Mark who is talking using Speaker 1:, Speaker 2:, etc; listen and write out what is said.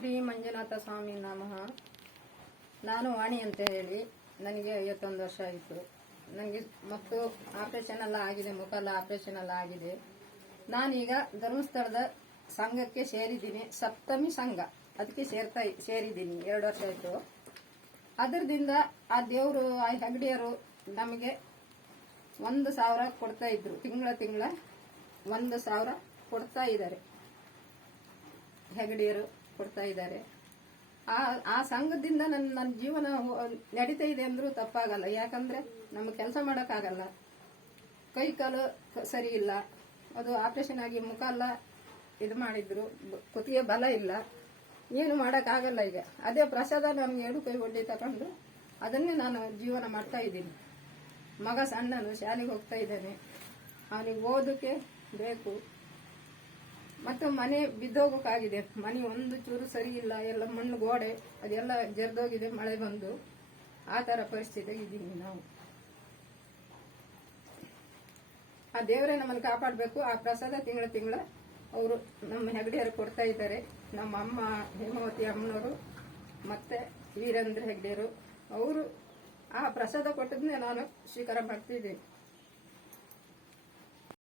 Speaker 1: ಶ್ರೀ ಮಂಜುನಾಥ ಸ್ವಾಮಿ ನಮಃ. ನಾನು ವಾಣಿ ಅಂತ ಹೇಳಿ, ನನಗೆ ಐವತ್ತೊಂದು ವರ್ಷ ಆಯಿತು. ನನಗೆ ಮತ್ತು ಆಪರೇಷನ್ ಎಲ್ಲ ಆಗಿದೆ, ಮುಖ ಎಲ್ಲ ಆಪರೇಷನ್ ಎಲ್ಲ ಆಗಿದೆ. ನಾನೀಗ ಧರ್ಮಸ್ಥಳದ ಸಂಘಕ್ಕೆ ಸೇರಿದ್ದೀನಿ, ಸಪ್ತಮಿ ಸಂಘ. ಅದಕ್ಕೆ ಸೇರ್ತಾ ಸೇರಿದ್ದೀನಿ, ಎರಡು ವರ್ಷ ಆಯಿತು. ಅದರಿಂದ ಆ ದೇವರು, ಆ ಹೆಗಡಿಯರು ನಮಗೆ ಒಂದು ಸಾವಿರ ಕೊಡ್ತಾ ಇದ್ರು. ತಿಂಗಳ ತಿಂಗಳ ಒಂದು ಸಾವಿರ ಕೊಡ್ತಾ ಇದ್ದಾರೆ. ಹೆಗಡಿಯರು. ಕೊಡ್ತಾ ಇದ್ದಾರೆ. ಆ ಆ ಸಂಘದಿಂದ ನನ್ನ ನನ್ನ ಜೀವನ ನಡೀತಾ ಇದೆ ಅಂದರೂ ತಪ್ಪಾಗಲ್ಲ. ಯಾಕಂದ್ರೆ ನಮಗೆ ಕೆಲಸ ಮಾಡೋಕ್ಕಾಗಲ್ಲ. ಕೈ ಕಾಲು ಸರಿ ಇಲ್ಲ. ಅದು ಆಪರೇಷನ್ ಆಗಿ ಮುಖ ಎಲ್ಲ ಇದು ಮಾಡಿದ್ರು. ಕುತ್ತಿಗೆ ಬಲ ಇಲ್ಲ. ಏನು ಮಾಡೋಕ್ಕಾಗಲ್ಲ ಈಗ. ಅದೇ ಪ್ರಸಾದ ನನಗೆ ಎರಡು ಕೈ ಒಡ್ಡಿ ತಗೊಂಡು ಅದನ್ನೇ ನಾನು ಜೀವನ ಮಾಡ್ತಾ ಇದ್ದೀನಿ. ಮಗ ಸಣ್ಣನು ಶಾಲೆಗೆ ಹೋಗ್ತಾ ಇದ್ದಾನೆ. ಅವನಿಗೆ ಓದೋಕ್ಕೆ ಬೇಕು. ಮತ್ತು ಮನೆ ಬಿದ್ದೋಗಬೇಕಾಗಿದೆ. ಮನೆ ಒಂದು ಚೂರು ಸರಿ ಇಲ್ಲ, ಎಲ್ಲ ಮಣ್ಣು ಗೋಡೆ, ಅದೆಲ್ಲ ಜರ್ದೋಗಿದೆ, ಮಳೆ ಬಂದು. ಆ ಥರ ಪರಿಸ್ಥಿತಿ ಇದ್ದೀವಿ ನಾವು. ಆ ದೇವರೇ ನಮ್ಮನ್ನು ಕಾಪಾಡಬೇಕು. ಆ ಪ್ರಸಾದ ತಿಂಗಳ ತಿಂಗಳ ಅವರು ನಮ್ಮ ಹೆಗಡೆಯರು ಕೊಡ್ತಾ ಇದ್ದಾರೆ. ನಮ್ಮ ಅಮ್ಮ ಹೇಮಾವತಿ ಅಮ್ಮನವರು ಮತ್ತೆ ವೀರೇಂದ್ರ ಹೆಗಡೆಯರು. ಅವರು ಆ ಪ್ರಸಾದ ಕೊಟ್ಟದನ್ನೇ ನಾನು ಸ್ವೀಕಾರ ಮಾಡ್ತಿದ್ದೀನಿ.